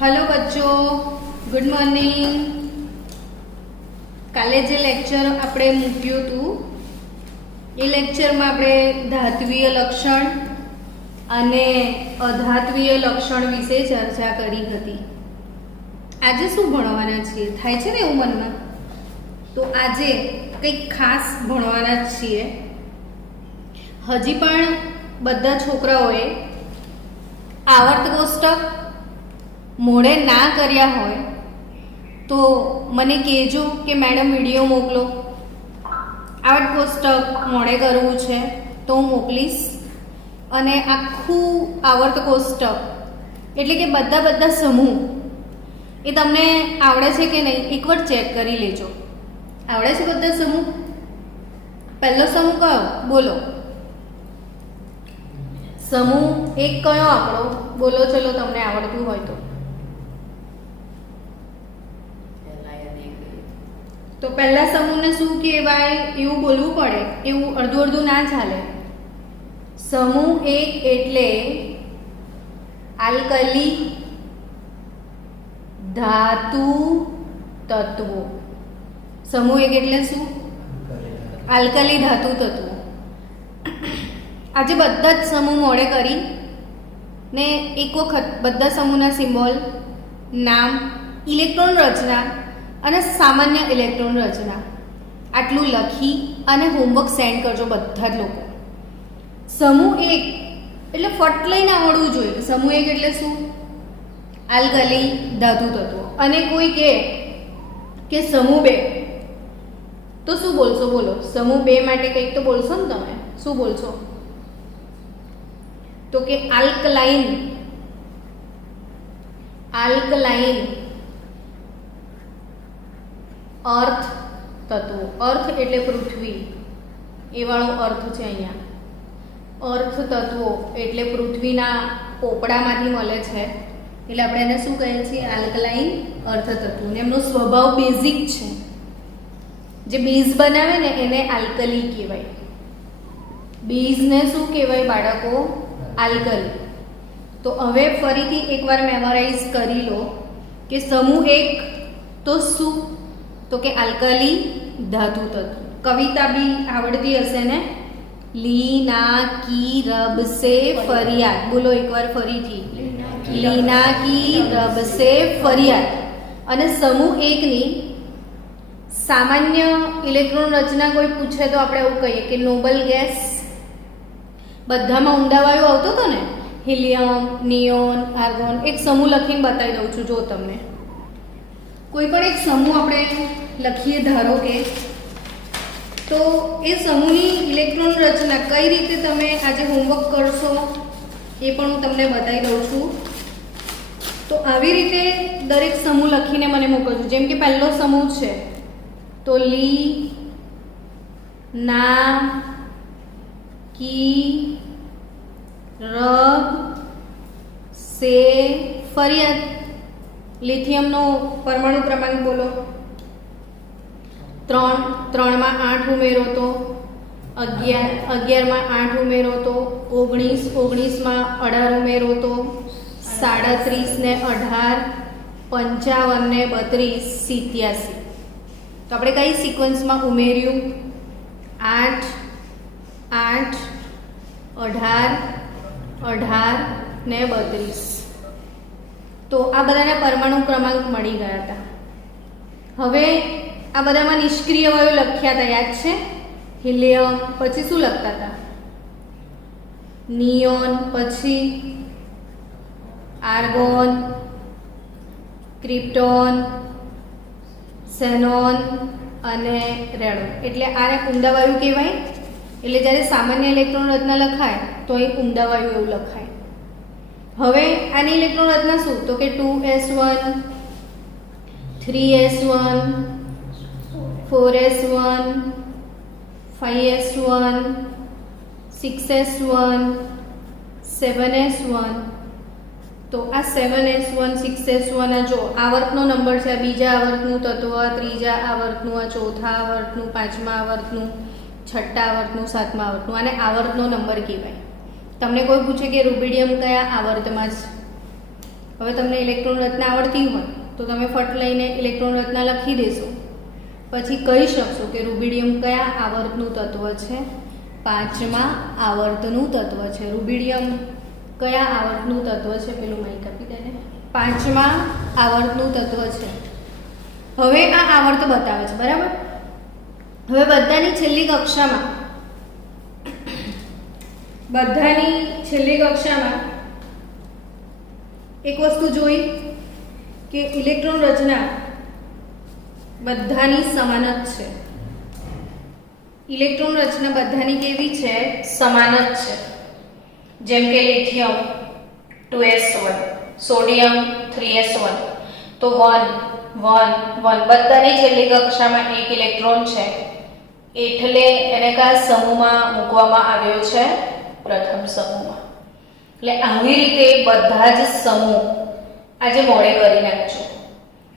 Hello बच्चों, good morning. काले जे lecture આપણે મૂક્યું હતું એ લેક્ચરમાં આપણે ધાત્વીય લક્ષણ અને અધાત્વીય લક્ષણ વિશે ચર્ચા કરી હતી। આજે શું ભણવાના છીએ થાય છે ને એવું મનમાં, તો આજે કંઈક ખાસ ભણવાના જ છીએ। હજી પણ બધા છોકરાઓએ આવર્ત કોષ્ટક મોડે ના કર્યા હોય તો મને કહેજો કે મેડમ વિડીયો મોકલો। આવર્ત કોષ્ટક મોડે કરવું છે તો હું મોકલીશ, અને આખું આવર્ત કોષ્ટક એટલે કે બધા સમૂહ એ તમને આવડે છે કે નહીં એકવાર ચેક કરી લેજો। આવડે છે બધા સમૂહ? પહેલો સમૂહ કયો બોલો? સમૂહ એક કયો આપણો બોલો, ચલો તમને આવડતું હોય તો પહેલા સમૂહને શું કહેવાય એવું બોલવું પડે, એવું અડધું ના ચાલે। સમૂહ એક એટલે આલ્કલી ધાતુ તત્વો। સમૂહ એક એટલે શું? આલ્કલી ધાતુ તત્વો। આજે બધા જ સમૂહ મોડે કરી ને એક વખત બધા સમૂહના સિમ્બોલ, નામ, ઇલેક્ટ્રોન રચના અને સામાન્ય ઇલેક્ટ્રોન રચના આટલું લખી અને હોમવર્ક સેન્ડ કરજો બધા જ લોકો। સમૂહ એક એટલે ફટ લઈને આવડવું જોઈએ। સમૂહ એક એટલે શું? આલ્કલી ધાતુ તત્વો। અને કોઈ કહે કે સમૂહ બે તો શું બોલશો બોલો? સમૂહ બે માટે કંઈક તો બોલશો ને તમે, શું બોલશો? તો કે આલ્કલાઇન અર્થ તત્વો। અર્થ એટલે પૃથ્વી, એ વાળો અર્થ છે અહીંયા। અર્થ તત્વો એટલે પૃથ્વીના પોપડામાંથી મળે છે, એટલે આપણે એને શું કહીએ છીએ? આલ્કલાઇન અર્થ તત્વો। એમનો સ્વભાવ બેઝિક છે, જે બેઝ બનાવે ને એને આલ્કલી કહેવાય। બેઝને શું કહેવાય બાળકો? આલ્કલી। તો હવે ફરીથી એકવાર મેમોરાઇઝ કરી લો કે સમૂહ એક તો શું? તો કે આલ્કલી ધાતુ તત્વ। કવિતા બી આવડતી હશે ને? લીના કી રબ સે ફરિયાદ, બોલો એકવાર ફરીથી, લીના કી રબ સે ફરિયાદ। અને સમૂહ એકની સામાન્ય ઇલેક્ટ્રોન રચના કોઈ પૂછે તો આપણે એવું કહીએ કે નોબલ ગેસ। બધામાં ઊંડા વાયુ આવતો હતો ને, હિલિયમ, નિયોન, આર્ગોન। એક સમૂહ લખીને બતાવી દઉં છું, જો તમને કોઈ પણ એક સમૂહ આપણે લખીએ ધારો કે, તો એ સમૂહની ઇલેક્ટ્રોન રચના કઈ રીતે તમે આજે હોમવર્ક કરશો એ પણ હું તમને બતાવી દઉં છું। તો આવી રીતે દરેક સમૂહ લખીને મને મોકલજો। જેમ કે પહેલો સમૂહ છે તો લી ના કી રબ સે ફરિયાદ। લિથિયમનો પરમાણુ ક્રમાંક બોલો। 3 માં 8 ઉમેરો તો 11 માં 8 ઉમેરો તો 19 માં 18 ઉમેરો તો 37 ને 18, 55 ને 32, 87। તો આપણે કઈ સિક્વન્સમાં ઉમેર્યું? 8 8 18 18 ને 32। તો આ બધાના પરમાણુ ક્રમાંક મળી ગયા હતા। હવે આ બધામાં નિષ્ક્રિય વાયુ લખ્યા હતા, યાદ છે? હિલિયમ, પછી શું લખતા હતા? નિયોન, પછી આર્ગોન, ક્રિપ્ટોન, ઝેનોન અને રેડોન। એટલે આને ઊંડા વાયુ કહેવાય। એટલે જ્યારે સામાન્ય ઇલેક્ટ્રોન રચના લખાય તો એ ઊંડા વાયુ એવું લખાય। હવે આની ઇલેક્ટ્રોન રચના શું? તો કે 2s1 3s1 4s1 5s1 6s1 7s1। તો આ 7s1 6s1 આ જો આવર્તનો નંબર છે, બીજા આવર્તનું તત્વ, ત્રીજા આવર્તનું, આ ચોથા આવર્તનું, પાંચમા આવર્તનું, છઠ્ઠા આવર્તનું, સાતમા આવર્તનું। આને આવર્તનો નંબર કહેવાય। તમને કોઈ પૂછે કે રૂબિડિયમ કયા આવર્તમાં છે હવે તમને ઇલેક્ટ્રોન રચના આવડતી હોય તો તમે ફટ લઈને ઇલેક્ટ્રોન રચના લખી દેશો, પછી કહી શકશો કે રૂબિડિયમ કયા આવર્તનું તત્વ છે? 5મા આવર્તનું તત્વ છે. રૂબિડિયમ કયા આવર્તનું તત્વ છે? પેલું માઈક આપી દે ને. 5મા આવર્તનું તત્વ છે. હવે આ આવર્ત બતાવે છે, બરાબર. હવે બધાની છેલ્લી કક્ષામાં એક વસ્તુ જોઈ કે ઇલેક્ટ્રોન રચના બધાની સમાન જ છે. ઇલેક્ટ્રોન રચના બધાની કેવી છે? સમાન જ છે. જેમ કે લિથિયમ 2s1, સોડિયમ 3s1, તો 1 1 1 બધાની છેલ્લી કક્ષામાં એક ઇલેક્ટ્રોન છે, એટલે એને કયા સમૂહમાં મૂકવામાં આવ્યો છે? પ્રથમ સમૂહમાં. એટલે આવી રીતે બધા જ સમૂહ આજે મોડે કરી નાખજો.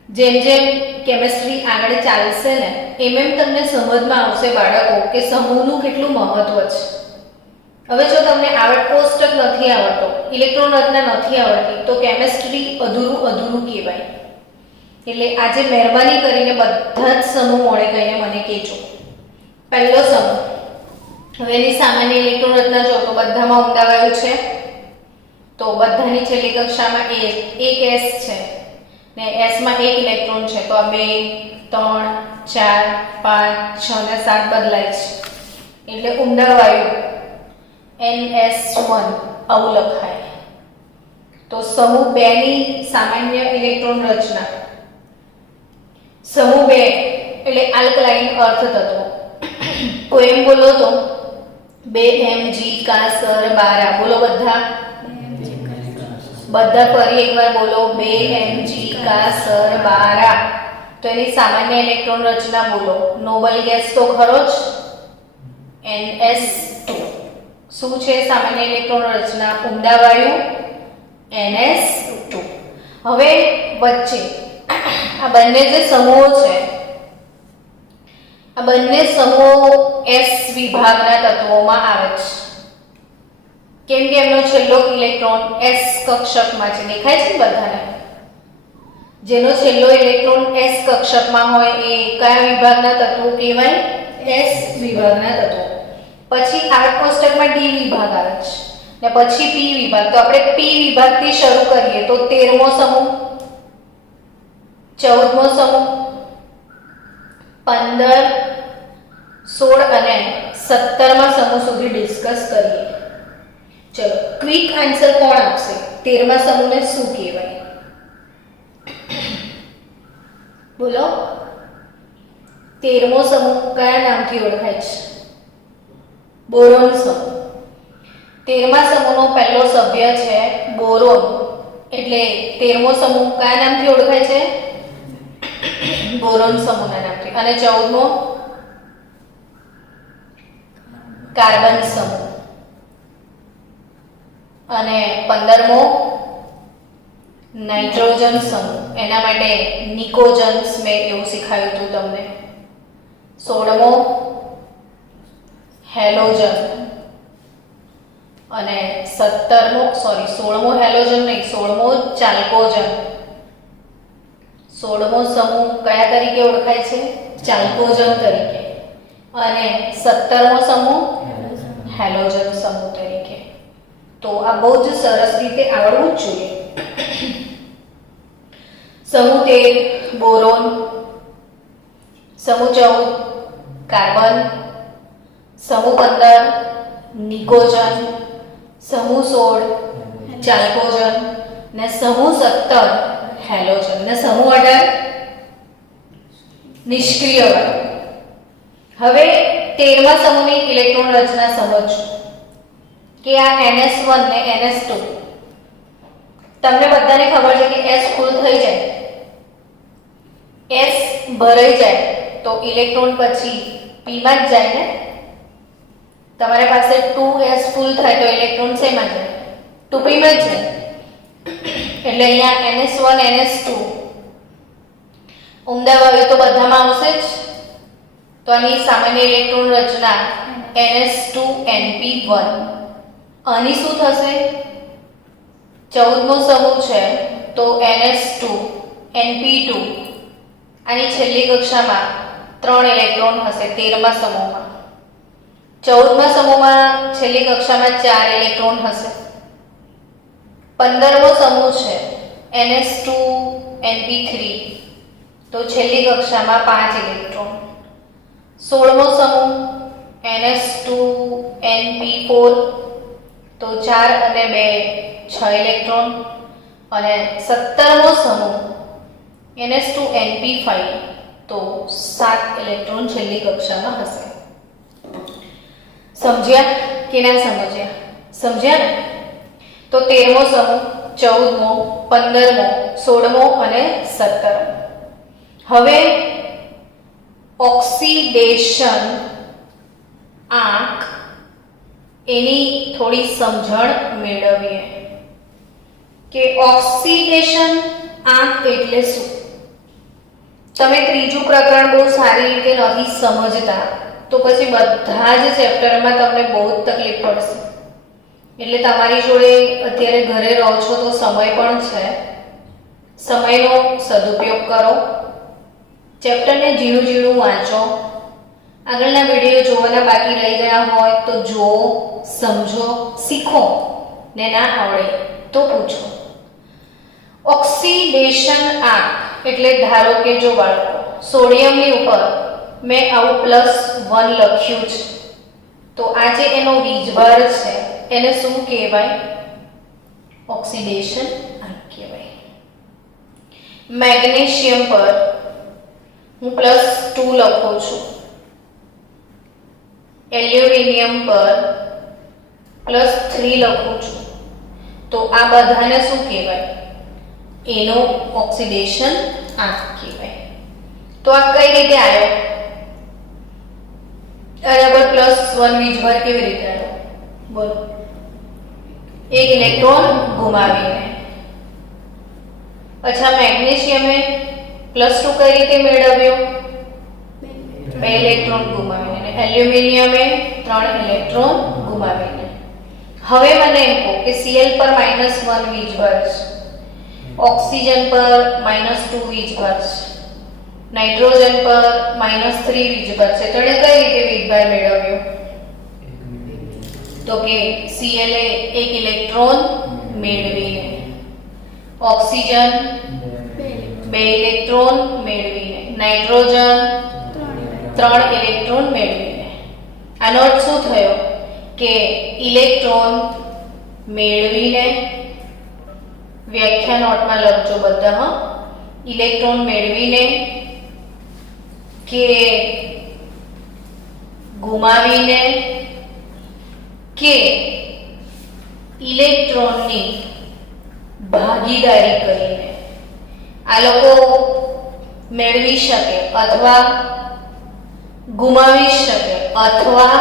જેમ જેમ કેમેસ્ટ્રી આગળ ચાલશે ને એમ એમ તમને સમજમાં આવશે બાળકો કે સમૂહનું કેટલું મહત્વ છે. હવે જો તમને આવર્ત કોષ્ટક નથી આવડતો, ઇલેક્ટ્રોન રચના નથી આવડતી, તો કેમેસ્ટ્રી અધૂરું કહેવાય. એટલે આજે મહેરબાની કરીને બધા જ સમૂહ મોડે કહીને મને કહેજો. પહેલો સમૂહ, હવે એની સામાન્ય ઇલેક્ટ્રોન રચના જો તો બધામાં ઉમદા વાયુ છે, તો બધાની છેલ્લી કક્ષામાં એક s છે ને s માં એક ઇલેક્ટ્રોન છે, તો આ 2 3 4 5 6 ને 7 બદલાય છે, એટલે ઉમદા વાયુ NS1 આવું લખાય. તો સમૂહ 2 ની સામાન્ય ઇલેક્ટ્રોન રચના. સમૂહ 2 એટલે આલ્કલાઇન અર્ધ તત્વો. કોઈ એમ બોલો તો 2Mg કાસર બારા. બોલો બધા ફરી એકવાર બોલો 2Mg કાસર બારા. તો એની સામાન્ય ઇલેક્ટ્રોન રચના બોલો. નોબલ ગેસ તો ખરો જ, NS2. શું છે સામાન્ય ઇલેક્ટ્રોન રચના? ઉમદા વાયુ NS2. હવે વચ્ચે આ બંને જે સમૂહો છે, આ બંને સમૂહો S વિભાગના તત્વોમાં આવે છે. કેમ કે એમનો છેલ્લો ઇલેક્ટ્રોન S કક્ષકમાં છે. દેખાય છે બધાને? જેનો છેલ્લો ઇલેક્ટ્રોન S કક્ષકમાં હોય એ કયા વિભાગના તત્વો કહેવાય? S વિભાગના તત્વો. પછી આવર્ત કોષ્ટકમાં D વિભાગ આવે છે ને પછી P વિભાગ. તો આપણે P વિભાગથી શરૂ કરીએ તો 13મો સમૂહ, 14મો સમૂહ, 15 16 અને 17મા સમૂહ સુધી ડિસ્કસ કરીએ. ચલો ક્વિક આન્સર કોણ આપશે? 13મા સમૂહને શું કહેવાય? બોલો. 13મો સમૂહ કયા નામથી ઓળખાય છે? બોરોન સમૂહ. 13મા સમૂહનો પહેલો સભ્ય છે બોરોન, એટલે 13મો સમૂહ કયા નામથી ઓળખાય છે? બોરોન સમૂહના નામથી. અને 14મો કાર્બન સમૂહ. અને 15મો નાઇટ્રોજન સમૂહ. એના માટે નિકોજન્સ મેં એવું શીખવાયું હતું તમને. 16મો હેલોજન. અને 16મો હેલોજન નહીં, 16મો ચાલ્કોજન. 16મો સમૂહ કયા તરીકે ઓળખાય છે? ચાલ્કોજન તરીકે. અને 17મો સમૂહ હેલોજન સમૂહ તરીકે. તો આ બહુ જ સરસ રીતે આવડવું જ જોઈએ. સમૂહ 13 બોરોન, સમૂહ 14 કાર્બન, સમૂહ 15 નિકોજન, સમૂહ 16 ચાલ્કોજન ને સમૂહ 17 હેલોજન ને સમૂહ 18 નિષ્ક્રિય વાયુ. હવે 13મા સમૂહની ઇલેક્ટ્રોન રચના સમજો કે આ NS1 ને NS2. તમને બધાને ખબર છે કે S ફૂલ થઈ જાય, S ભરાઈ જાય તો ઇલેક્ટ્રોન પછી P માં જ જાય ને. તમારી પાસે 2S ફૂલ થાય તો ઇલેક્ટ્રોન શેમાં જાય? 2P માં જ જાય. એટલે અહીંયા NS1 NS2 ઉમદા વાયુ તો બધામાં આવશે જ. તો આની સામાન્ય ઇલેક્ટ્રોન રચના NS2NP1. આની શું થશે? 14મો સમૂહ છે તો NH2 NP2 આની છેલ્લી કક્ષામાં 3 ઇલેક્ટ્રોન હશે 13મા સમૂહમાં. 14મા સમૂહમાં છેલ્લી કક્ષામાં 4 ઇલેક્ટ્રોન હશે. 15મો સમૂહ છે NH2 NP3 તો છેલ્લી કક્ષામાં 5 ઇલેક્ટ્રોન. 16મો સમૂહ NH2 NP4 તો 4 અને 2 6 ઇલેક્ટ્રોન. અને 17મો સમૂહ NH2 NP5 તો 7 ઇલેક્ટ્રોન છેલ્લી કક્ષામાં હશે. સમજ્યા કે ના સમજ્યા? સમજ્યા ને? તો 13મો સમૂહ, 14મો, 15મો, 16મો અને 17મો. હવે ઓક્સિડેશન આંક એની થોડી સમજણ મેળવીએ કે ઓક્સિડેશન આંક એટલે શું. તમે ત્રીજું પ્રકરણ બહુ સારી રીતે નથી સમજતા તો પછી બધા જ ચેપ્ટરમાં તમને બહુ જ તકલીફ પડશે. એટલે તમારી જોડે અત્યારે ઘરે રહો છો તો સમય પણ છે, સમયનો સદુપયોગ કરો. ચેપ્ટરને ઝીણું ઝીણું વાંચો. આગળના વિડીયો જોવાના બાકી રહી ગયા હોય તો જુઓ, સમજો, શીખો. ને ના આવડે તો પૂછો. ઓક્સિડેશન આંક એટલે ધારો કે જો બાળકો સોડિયમની ઉપર મેં આવું +1 લખ્યું છે તો આ જે એનો વીજભાર છે એને શું કહેવાય? ઓક્સિડેશન આંક કહેવાય. મેગ્નેશિયમ પર હું +2 લખું છું, એલ્યુમિનિયમ પર +3 લખું છું તો આ બધાને શું કહેવાય? એનો ઓક્સિડેશન આંક કહેવાય. તો આ કઈ રીતે આવ્યો? આના પર +1 વીજભાર કેવી રીતે આવ્યો? બોલો. એક ઇલેક્ટ્રોન ગુમાવીને. અચ્છા, મેગ્નેશિયમે +2 કઈ રીતે મેળવ્યો? 2 ઇલેક્ટ્રોન ગુમાવીને. એલ્યુમિનિયમે 3 ઇલેક્ટ્રોન ગુમાવીને. હવે મને એમ કહો કે Cl પર -1 વીજભાર છે, ઓક્સિજન પર -2 વીજભાર છે, નાઇટ્રોજન પર -3 વીજભાર છે. તો એને કઈ રીતે વીજભાર મેળવ્યો? તો કે Cl એ 1 ઇલેક્ટ્રોન મેળવીને, ઓક્સિજન 2 ઇલેક્ટ્રોન મેળવીને, નાઇટ્રોજન 3 ઇલેક્ટ્રોન મેળવીને. આનો અર્થ શું થયો કે ઇલેક્ટ્રોન મેળવીને, વ્યાખ્યા નોટમાં લખજો બધા, ઇલેક્ટ્રોન મેળવીને કે ગુમાવીને કે ઇલેક્ટ્રોનની ભાગીદારી કરીને આ લોકો મેળવી શકે અથવા ગુમાવી શકે અથવા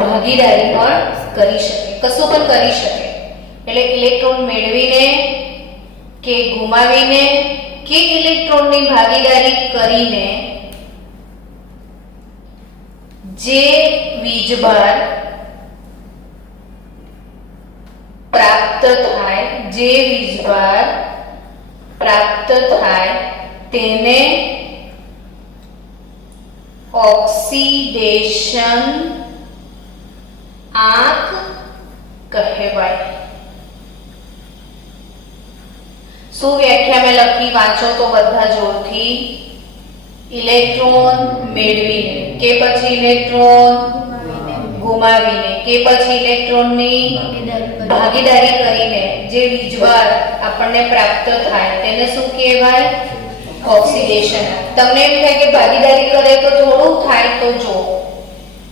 ભાગીદારી પણ કરી શકે, કશું પણ કરી શકે. એટલે ઇલેક્ટ્રોન મેળવીને કે ગુમાવીને કે ઇલેક્ટ્રોનની ભાગીદારી કરીને જે વીજભાર પ્રાપ્ત થાય તેને ઓક્સિડેશન આંક કહેવાય. શું વ્યાખ્યા મેં લખી? વાંચો તો બધા જોરથી. ઇલેક્ટ્રોન મેળવીને કે પછી ઇલેક્ટ્રોન ગુમાવીને કે પછી ઇલેક્ટ્રોનની ભાગીદારી કરીને જે વીજભાર આપણને પ્રાપ્ત થાય તેને શું કહેવાય? ઓક્સિડેશન. તમને એમ થાય કે ભાગીદારી કરે તો થોડું થાય તો જો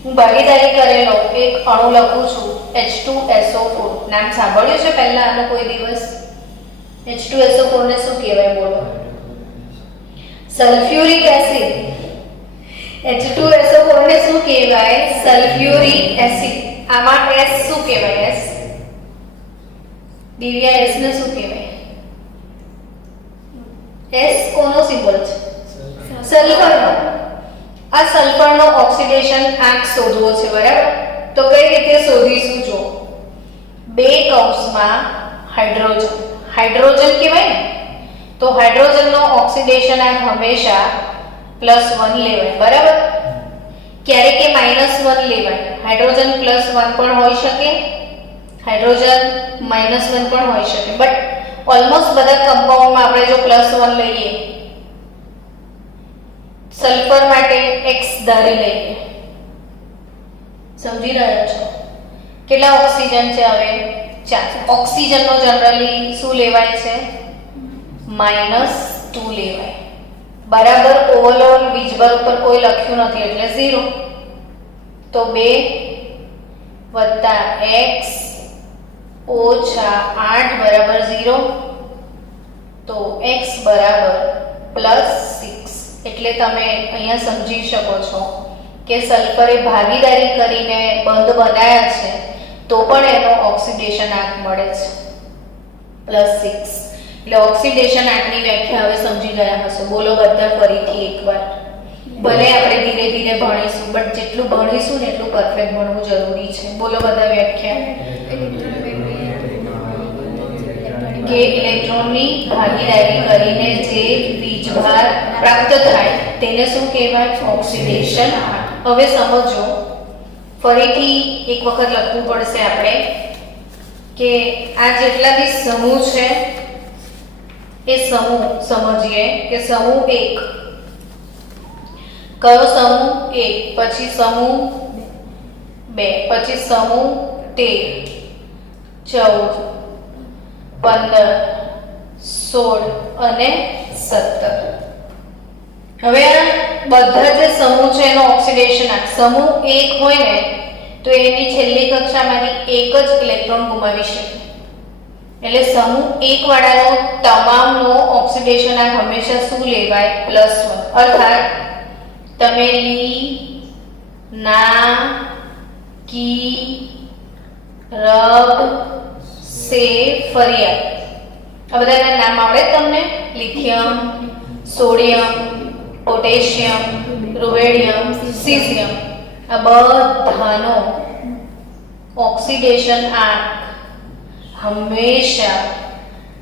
હું ભાગીદારી કરેલો એક અણુ લખું છું H2SO4. નામ સાંભળ્યું છે પહેલા આનો કોઈ દિવસ? H2SO4 ને શું કહેવાય બોલો? Sulphuric acid. H2SO4 ને શું કહેવાય? Sulphuric acid. આમાં S શું કહેવાય? S દિવ્યા, S ને શું કહેવાય? S કોનો સિમ્બોલ છે? સલ્ફરનો. આ સલ્ફરનો ઓક્સિડેશન આંક શોધવો છે, બરાબર? તો કઈ રીતે શોધીશું? જો બે કૌંસમાં હાઇડ્રોજન હાઇડ્રોજન કહેવાય ને, તો હાઇડ્રોજનનો ઓક્સિડેશન આંક હંમેશા +1 લેવાય, બરાબર. ક્યારેક કે -1 લેવાય. હાઇડ્રોજન +1 પણ હોઈ શકે, હાઇડ્રોજન -1 પણ હોઈ શકે, બટ ઓલમોસ્ટ બધા કમ્પાઉન્ડમાં આપણે જો +1 લઈએ, સલ્ફર માટે x ધારી લઈએ. સમજી રહ્યા છો? કેટલા ઓક્સિજન છે? હવે 4. ઓક્સિજનનો જનરલી શું લેવાય છે? -2 લેવાય, બરાબર. ઓવરઓલ વીજભાર ઉપર કોઈ લખ્યું નથી એટલે 0. તો 2 + x -8 બરાબર 0. તો x બરાબર +6. એટલે તમે અહીંયા સમજી શકો છો કે સલ્ફરે ભાગીદારી કરીને બંધ બનાવ્યા છે તો પણ એનો ઓક્સિડેશન આંક મળે છે +6. એટલે ઓક્સિડેશન આંકની વ્યાખ્યા હવે સમજી ગયા હશો. બોલો બધા ફરીથી એકવાર. ભલે આપણે ધીરે ધીરે ભણીશું, બટ જેટલું ભણીશું ને એટલું પરફેક્ટ ભણવું જરૂરી છે. બોલો બધા વ્યાખ્યા. કે ઇલેક્ટ્રોનની ભાગીદારી કરીને જે વીજભાર પ્રાપ્ત થાય તેને શું કહેવાય? ઓક્સિડેશન. હવે સમજો, ફરીથી એક વખત લખવું પડશે આપણે કે આ જેટલા બી સમૂહ છે એ સમૂહ સમજીએ કે સમૂહ 1 કયો સમૂહ? 1, પછી સમૂહ 2, પછી સમૂહ 13, 14, 15, 16 અને 17. હવે આ બધા જે સમૂહ છે એનો ઓક્સિડેશન આંક, સમૂહ 1 હોય ને તો એની છેલ્લી કક્ષામાંથી એક જ ઇલેક્ટ્રોન ગુમાવી શકે. એટલે સમૂહ 1 વાળાનો તમામનો ઓક્સિડેશન આંક હંમેશા શું લેવાય? +1. અર્થાત તમે લી, ના, કી, રબ, સે, ફરિયાદ, આ બધાના નામ આવડે તમને? લિથિયમ, સોડિયમ, પોટેશિયમ, રૂબેડિયમ, સીઝિયમ, આ બધાનો ઓક્સિડેશન આંક હંમેશા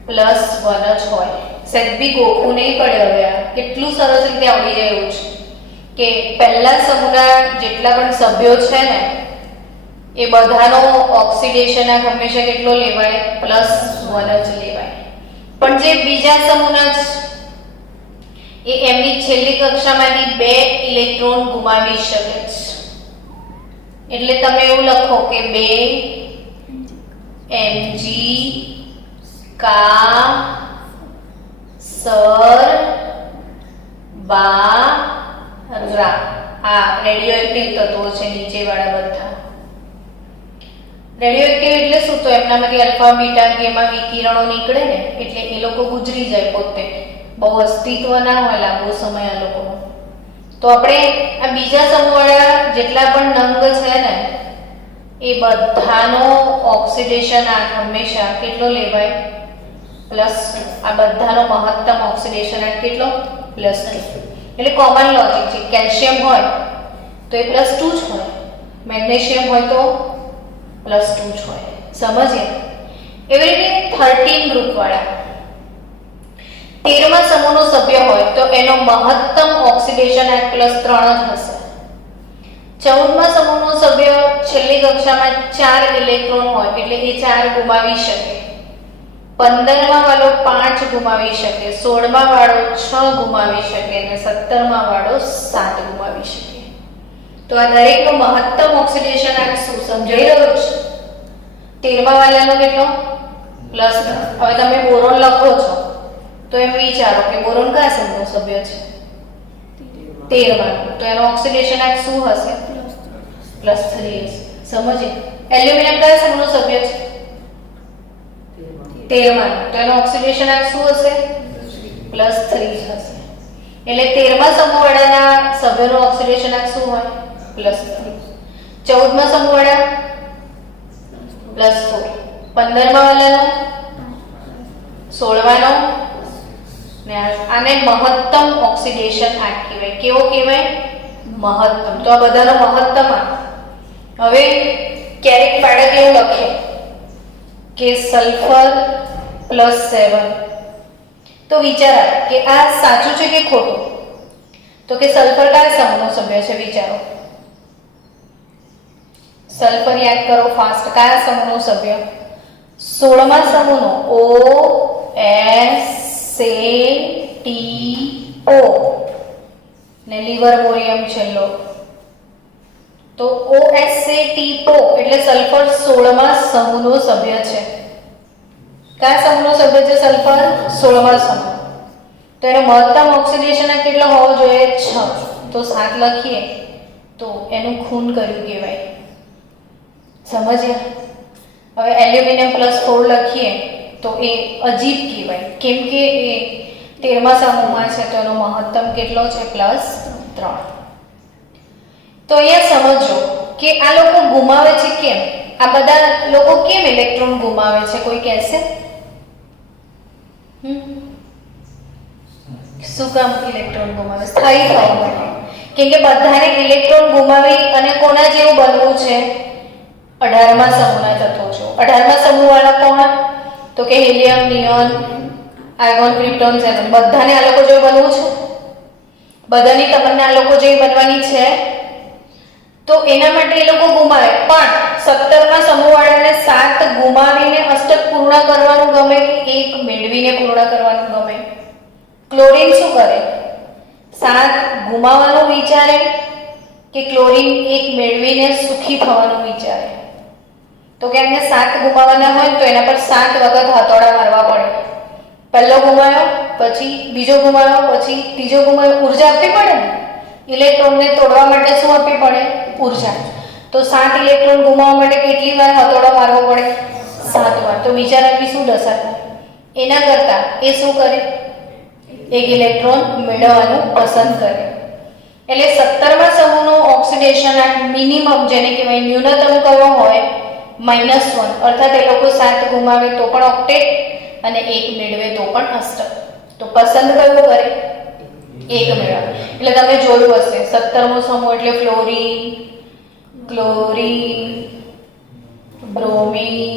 +1 જ હોય. સહેજ બી ગોખવું નહીં પડે. હવે આ કેટલું સરસ રીતે આવડી જાય એવું છે કે પહેલા સમૂહના જેટલા પણ સભ્યો છે ને એ બધાનો ઓક્સિડેશન આંક હંમેશા કેટલો લેવાય? +1 જ લેવાય. પણ જે બીજા સમૂહના એ એમની છેલ્લી કક્ષામાંથી 2 ઇલેક્ટ્રોન ગુમાવી શકે છે. એટલે તમે એવું લખો કે 2 Mg કા સર બા રા. આ રેડિયોએક્ટિવ તત્વો છે નીચેવાળા બધા. રેડિયોએક્ટિવ એટલે શું? તો એમનામાંથી આલ્ફા, બીટા, ગેમા વિકિરણો નીકળે ને એટલે એ લોકો ગુજરી જાય પોતે, બહુ અસ્તિત્વ ના હોય લાંબો સમય આ લોકોનો. તો આપણે આ બીજા સમૂહવાળા જેટલા પણ નંગ છે ને એ બધાનો ઓક્સિડેશન આંક હંમેશા કેટલો લેવાય? +2. આ બધાનો મહત્તમ ઓક્સિડેશન આંક કેટલો? +2. એટલે કોમન લોજિક છે. કેલ્શિયમ હોય તો એ +2 જ હોય, મેગ્નેશિયમ હોય તો +2 જ હોય. સમજીએ? એવી રીતે 13 ગ્રુપ વાળા 13મા સમૂહનો સભ્ય હોય તો એનો મહત્તમ ઓક્સિડેશન આંક +3 જ હશે. 14મા સમૂહનો સભ્ય છેલ્લી કક્ષામાં 4 ઇલેક્ટ્રોન હોય એટલે એ 4 ગુમાવી શકે. 15મા વાળો 5 ગુમાવી શકે, 16મા વાળો 6 ગુમાવી શકે અને 17મા વાળો 7 ગુમાવી શકે. તો આ દરેકનો મહત્તમ ઓક્સિડેશન આંક શું સમજાઈ રહ્યો છે? 13મા વાળાનો કેટલો? +3. હવે તમે બોરોન લખો છો તો એમ વિચારો કે બોરોન કયા સમૂહનો સભ્ય છે? 13મા. તો એનો ઓક્સિડેશન આંક શું હશે? +3 હશે. સમજીએ? એલ્યુમિનિયમ કયા સમૂહનો સભ્ય છે? 13મા. તો એનો ઓક્સિડેશન આંક શું હશે? +3 જ હશે. એટલે 13મા સમૂહવાળાના સભ્યનો ઓક્સિડેશન આંક શું હોય? +3. 14મા સમૂહવાળા +4. 15મા વાળાનો, 16માનો, ને આને મહત્તમ ઓક્સિડેશન આંક કહેવાય. કેવો કહેવાય? મહત્તમ. તો આ બધાનો મહત્તમ આંક. હવે ક્યારેક બાળક એવું લખે કે સલ્ફર +7. તો વિચાર કે આ સાચું છે કે ખોટું? તો કે સલ્ફર કયા સમૂહનો સભ્ય છે? વિચારો. સલ્ફર યાદ કરો ફાસ્ટ. કયા સમૂહનો સભ્ય? 16મા સમૂહનો OSATO ને લીવર બોરિયમ છેલ્લો. તો OSATO એટલે સલ્ફર 16મા સમૂહનો સભ્ય છે. કયા સમૂહનો સભ્ય છે સલ્ફર? 16મા સમૂહ. તો એનો મહત્તમ ઓક્સિડેશન કેટલો હોવો જોઈએ? 6. તો 7 લખીએ તો એનું ખૂન કર્યું કહેવાય. સમજ્યા? હવે એલ્યુમિનિયમ +4 લખીએ તો એ અજીબ કહેવાય, કેમ કે એ 13મા સમૂહમાં છે, તો એનો મહત્તમ કેટલો છે? +3. તો અહીંયા સમજો કે આ લોકો ગુમાવે છે કેમ? આ બધા લોકો કેમ ઇલેક્ટ્રોન ગુમાવે છે? કોઈ કહેશે? શું કામ ઇલેક્ટ્રોન ગુમાવે? સ્થાયી થવા માટે. કેમ કે બધાને ઇલેક્ટ્રોન ગુમાવી અને કોના જેવું બનવું છે? 18મા સમૂહના તત્વો છે. 18મા સમૂહ વાળા કોણ? તો કે helium, neon, argon, krypton, xenon. બધાને આ લોકો જેવું બનવું છે? બધાની તમન્ના આ લોકો જેવી બનવાની છે? તો એના માટે એ લોકો ગુમાવે. પણ 17મા સમૂહ વાળાને 7 ગુમાવીને અષ્ટક પૂર્ણ કરવાનું ગમે કે 1 મેળવીને પૂર્ણ કરવાનું ગમે? ક્લોરીન શું કરે? 7 ગુમાવવાનું વિચારે કે ક્લોરીન 1 મેળવીને સુખી થવાનું વિચારે? તો કે એમને 7 ગુમાવવાના હોય તો એના પર 7 વખત હથોડા મારવા પડે. પહેલો ગુમાવ્યો, પછી બીજો ગુમાવ્યો, પછી ત્રીજો ગુમાવ્યો. ઉર્જા આપવી પડે ને. ઇલેક્ટ્રોનને તોડવા માટે શું આપવી પડે? ઉર્જા. તો 7 ઇલેક્ટ્રોન ગુમાવવા માટે કેટલી વાર હથોડો મારવો પડે? 7 વાર. તો વિચારવાની શું દશા થાય? એના કરતા એ શું કરે? એક ઇલેક્ટ્રોન મેળવવાનું પસંદ કરે. એટલે 17મા સમૂહનો ઓક્સિડેશન મિનિમમ, જેને કહેવાય ન્યૂનતમ કયો હોય? -1. અર્થાત એ લોકો 7 ગુમાવે તો પણ ઓક્ટેટ અને 1 મેળવે તો પણ અષ્ટક. તો પસંદ કયું કરે? 1 મેળવે. એટલે તમે જોયું હશે 17મો સમૂહ એટલે ફ્લોરીન, ક્લોરીન, બ્રોમીન,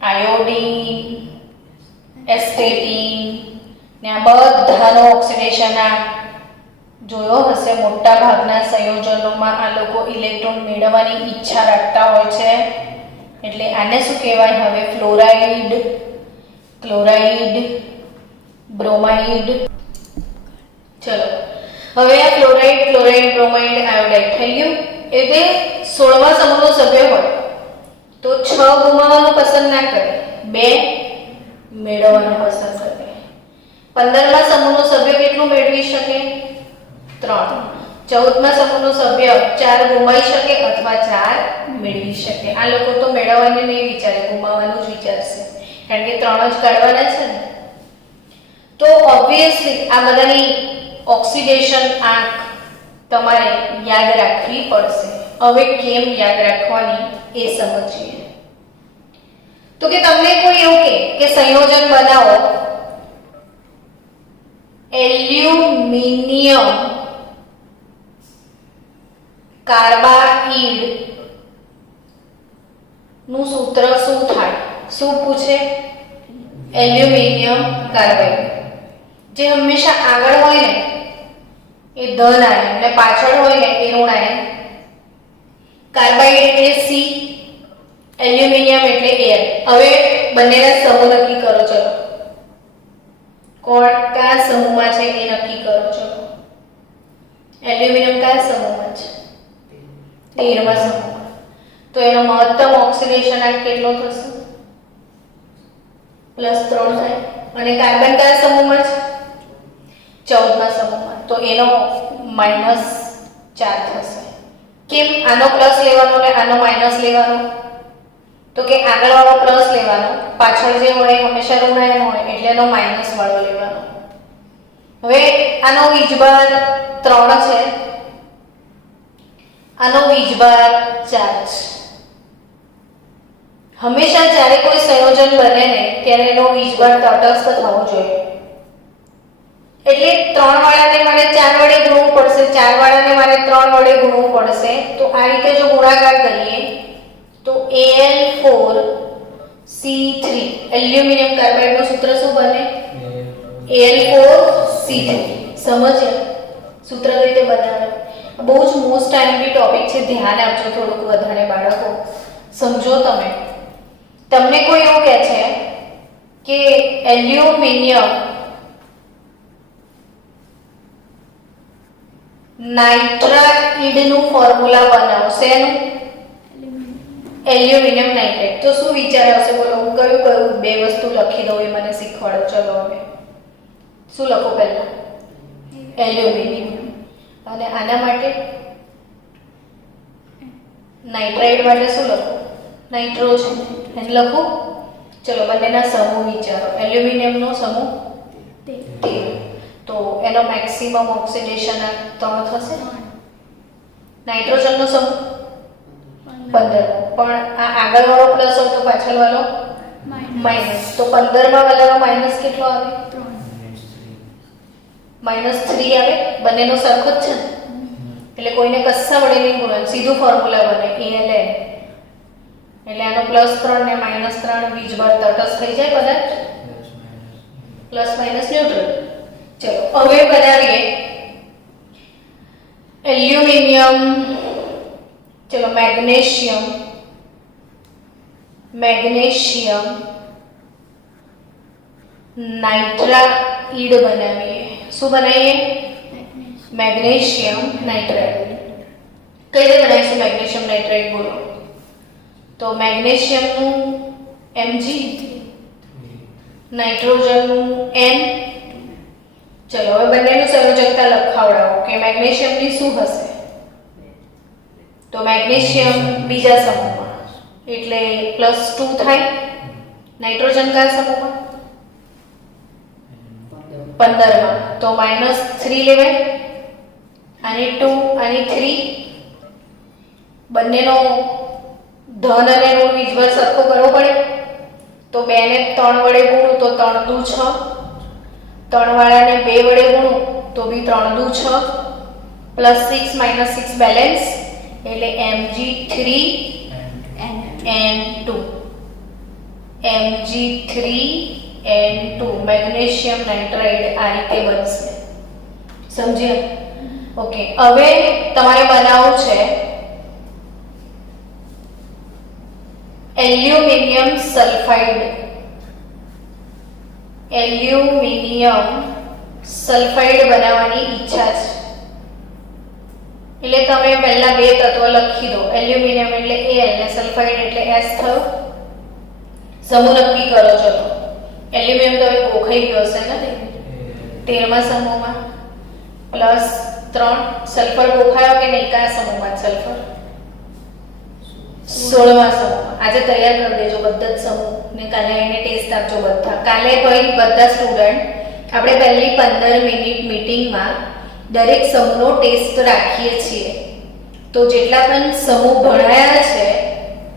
આયોડીન, એસ્ટેટીન ને આ બધાનો ઓક્સિડેશન જોયો હશે. મોટા ભાગના સંયોજનોમાં આ લોકો ઇલેક્ટ્રોન મેળવવાની ઈચ્છા રાખતા હોય છે. એટલે આને શું કહેવાય? હવે ફ્લોરાઇડ, ક્લોરાઇડ, બ્રોમાઇડ. ચલો હવે આ ફ્લોરાઇડ, ક્લોરાઇડ, બ્રોમાઇડ, આયોડાઇડ થઈ ગયું. એટલે 16મા સમૂહનો સભ્ય હોય તો 6 ગુમાવવાનું પસંદ ના કરે, 2 મેળવવાનું પસંદ કરે. 15મા સમૂહનો સભ્ય કેટલું મેળવી શકે? 3. 14મા સમૂહનો સભ્ય 4 ગુમાવી શકે અથવા 4 મેળવી શકે. આ લોકો તો મેળવવાનું નહીં વિચારે, ગુમાવવાનું જ વિચારશે, કારણ કે 3 જ કાઢવાના છે ને. તો ઓબ્વિયસલી આ બધાની ઓક્સિડેશન આંક તમારે યાદ રાખવી પડશે. હવે કેમ યાદ રાખવાની એ સમજીએ. તો કે તમને કોઈ એવું કે સંયોજન બનાવો એલ્યુમિનિયમ કાર્બાઇડ નું સૂત્ર શું થાય? શું પૂછે? Aluminium carbide. જે હંમેશા આગળ હોય ને એ ધન આયન અને પાછળ હોય ને એ ઋણ આયન. કાર્બાઇડ એટલે સી, એલ્યુમિનિયમ એટલે એર. હવે બંનેના સમૂહ નક્કી કરો. ચલો કોણ કયા સમૂહમાં છે એ નક્કી કરો. ચલો એલ્યુમિનિયમ કયા સમૂહમાં છે? 13મા સમૂહમાં. તો એનો મહત્તમ ઓક્સિડેશન આંક કેટલો થશે? +3 થાય. અને કાર્બન કયા સમૂહમાં છે? 14મા સમૂહમાં. તો એનો -4 થશે. કેમ? આનો પ્લસ લેવાનો ને આનો માઈનસ લેવાનો? તો કે આગળ વાળો પ્લસ લેવાનો, પાછળ જે હોય હંમેશા ઋણ આયન હોય એટલે એનો માઈનસ વાળો લેવાનો. હવે આનો વીજભાર 3 છે, આનો વીજભાર 4 છે. હંમેશા જ્યારે કોઈ સંયોજન બને ને ત્યારે એનો વીજભાર તટસ્થ થવો જોઈએ. એટલે 3 વાળાને મારે 4 વડે ગુણવું પડશે, 4 વાળાને મારે 3 વડે ગુણવું પડશે. તો આ રીતે જો ગુણાકાર કરીએ તો Al4 C3 એલ્યુમિનિયમ કાર્બાઇડનું સૂત્ર શું બને Al4C3 સમજ્યા સૂત્ર કઈ રીતે બનાવે બહુ જ મોસ્ટ આઈએમપી ટોપિક છે ધ્યાન આપજો થોડુંક વધારે બાળકો સમજો તમે તમને કોઈ એવું કહે છે કે એલ્યુમિનિયમ નાઇટ્રાઇડનું ફોર્મ્યુલા બનાવો શેનું એલ્યુમિનિયમ નાઇટ્રેટ તો શું વિચાર આવશે બોલો હું કયું બે વસ્તુ લખી દઉં એ મને શીખવાડો ચલો હવે શું લખો પહેલા એલ્યુમિનિયમ અને આના માટે નાઇટ્રાઇડ માટે શું લખો નાઇટ્રોજન એને લખો ચલો બંનેના સમૂહ વિચારો એલ્યુમિનિયમનો સમૂહ 13 તો એનો મેક્સિમમ ઓક્સિડેશન આ 3 થશે નાઇટ્રોજનનો સમૂહ 15 પણ આ આગળવાળો પ્લસ હોય તો પાછળવાળો માઇનસ તો 15 માં વાળાનો માઇનસ કેટલો આવે -3 આવે બંનેનો સરખો જ છે એટલે કોઈને કસ્સા વડે નહીં ગુણવાનું સીધું ફોર્મ્યુલા બને ALN એટલે આનો +3 ને -3 વીજભાર તટસ્થ થઈ જાય કદાચ પ્લસ માઇનસ ન્યુટ્રલ ચલો હવે બનાવીએ એલ્યુમિનિયમ ચલો મેગ્નેશિયમ નાઇટ્રાઇડ બનાવીએ શું બનાવીએ મેગ્નેશિયમ નાઇટ્રાઇડ કઈ રીતે બનાવીશું મેગ્નેશિયમ નાઇટ્રાઇડ બોલો તો મેગ્નેશિયમનું Mg નાઇટ્રોજનનું N ચલો હવે બંનેનું સંયોજકતા લખાવડાવો કે મેગ્નેશિયમની શું હશે તો મેગ્નેશિયમ બીજા સમૂહમાં એટલે +2 થાય નાઇટ્રોજન કયા સમૂહમાં 15 માં તો -3 લેવાય અને 2 અને 3 બંનેનો ધન અને ઋણ વીજભાર સરખો કરવો પડે તો 2 ને 3 વડે ગુણું તો 3 દુ 6 3 વાળાને 2 વડે ગુણું તો બી 3 દુ 6 +6 -6 બેલેન્સ એટલે Mg3 N2 Mg3N2 magnesium nitride આ રીતે બનશે સમજ્યા ઓકે હવે તમારે બનાવવું છે એલ્યુમિનિયમ સલ્ફાઇડ બનાવવાની ઈચ્છા છે એટલે તમે પહેલા બે તત્વો લખી દો એલ્યુમિનિયમ એટલે Al ને સલ્ફાઇડ એટલે S થયો સમૂહ નક્કી કરો છો તો એલ્યુમિનિયમ તો હવે ગોખાઈ ગયો હશે ને 13મા સમૂહમાં +3 સલ્ફર ગોખાયો કે નહીં કયા સમૂહમાં સલ્ફર 16મા સમૂહમાં આજે તૈયાર કરી દેજો બધા જ સમૂહ ને કાલે આવીને ટેસ્ટ આપજો બધા કાલે ભાઈ બધા સ્ટુડન્ટ આપણે પહેલી 15 મિનિટ મીટિંગમાં દરેક સમૂહનો ટેસ્ટ રાખીએ છીએ તો જેટલા પણ સમૂહ ભણાયા છે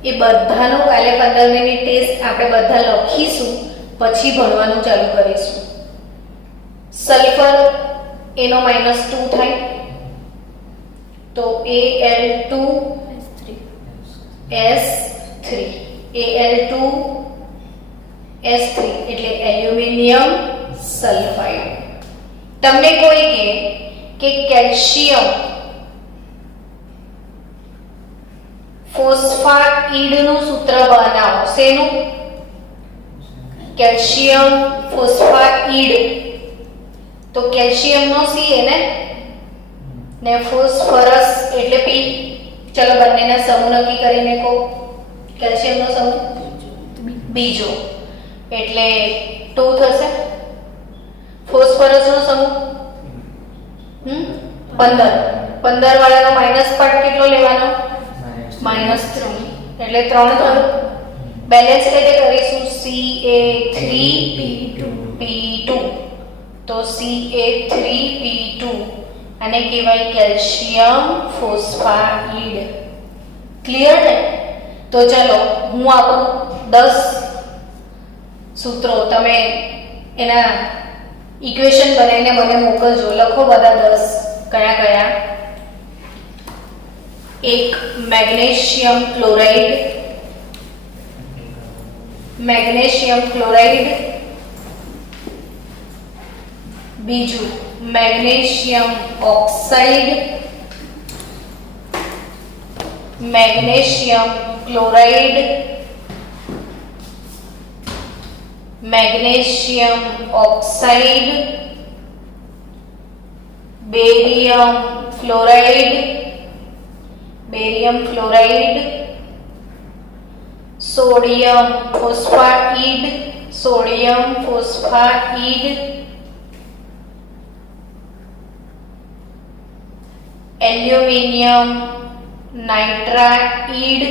એ બધાનો કાલે 15 મિનિટ ટેસ્ટ આપણે બધા લખીશું પછી ભણવાનું ચાલુ કરીશું સલ્ફર એનો -2 થાય તો Al2S3 એટલે એલ્યુમિનિયમ સલ્ફાઇડ તમને કોઈ કે કેલ્શિયમ ફોસ્ફાઇડનું સૂત્ર બનાવો શેનું કેલ્શિયમ ફોસ્ફાઇડ તો કેલ્શિયમનો C ને ફોસ્ફરસ એટલે P ચલો બંનેના સમૂહ નક્કી કરીને કહો કેલ્શિયમનો સમૂહ બીજો એટલે 2 થશે ફોસ્ફરસનો સમૂહ 15 વાળાનો માઈનસ પાર્ટ કેટલો લેવાનો -3 એટલે 3 થયું બેલેન્સ રીતે કરીશું Ca3P2 તો Ca3P2 આને કહેવાય કેલ્શિયમ ફોસ્ફાઇડ ક્લિયર ને તો ચલો હું આપું 10 સૂત્રો તમે એના ઇક્વેશન બનાવીને મને મોકલજો લખો બધા 10 કયા એક મેગ્નેશિયમ ક્લોરાઇડ મેગ્નેશિયમ ક્લોરાઇડ, બીજું magnesium oxide, magnesium chloride, magnesium oxide, barium fluoride, barium fluoride, sodium phosphide, sodium phosphide, aluminium nitride,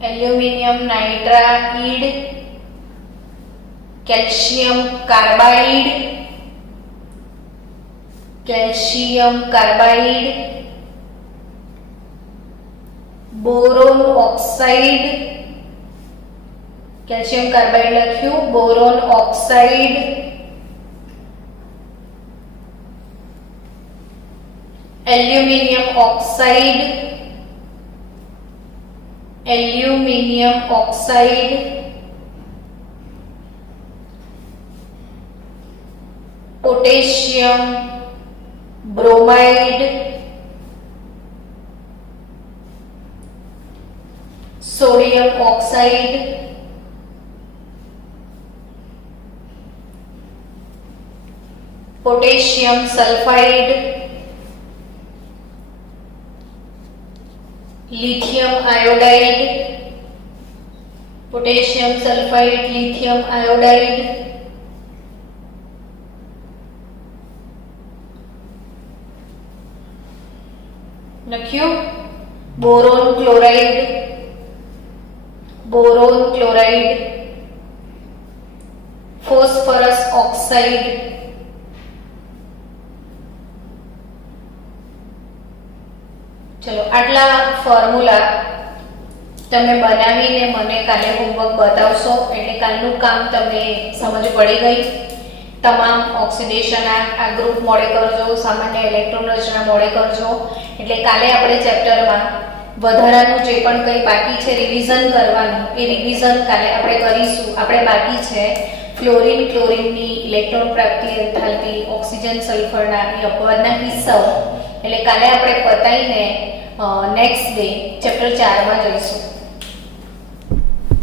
aluminium nitride, calcium carbide, calcium carbide, boron oxide, calcium carbide લખ્યું, boron oxide, aluminium oxide, aluminium oxide, potassium bromide, sodium oxide, potassium sulphide, lithium iodide, potassium sulfide, lithium iodide, લખ્યું, boron chloride, boron chloride, phosphorus oxide, ચલો આટલા formula તમે બનાવીને મને કાલે homework બતાવશો એટલે કાલનું કામ તમને સમજ પડી ગઈ. તમામ ઓક્સિડેશન આ ગ્રુપ મોડે કરજો, સામાન્ય ઇલેક્ટ્રોન રચના મોડે કરજો એટલે કાલે આપણે ચેપ્ટરમાં વધારાનું જે પણ કંઈ બાકી છે રિવિઝન કરવાનું એ રિવિઝન કાલે આપણે કરીશું. આપણે બાકી છે ફ્લોરિન ક્લોરિનની ઇલેક્ટ્રોન પ્રાપ્તિ, એન્થાલ્પી, ઓક્સિજન સલ્ફરના એ અપવાદના કિસ્સાઓ એટલે કાલે આપણે પતાઈને નેક્સ્ટ ડે ચેપ્ટર 4 માં જઈશું.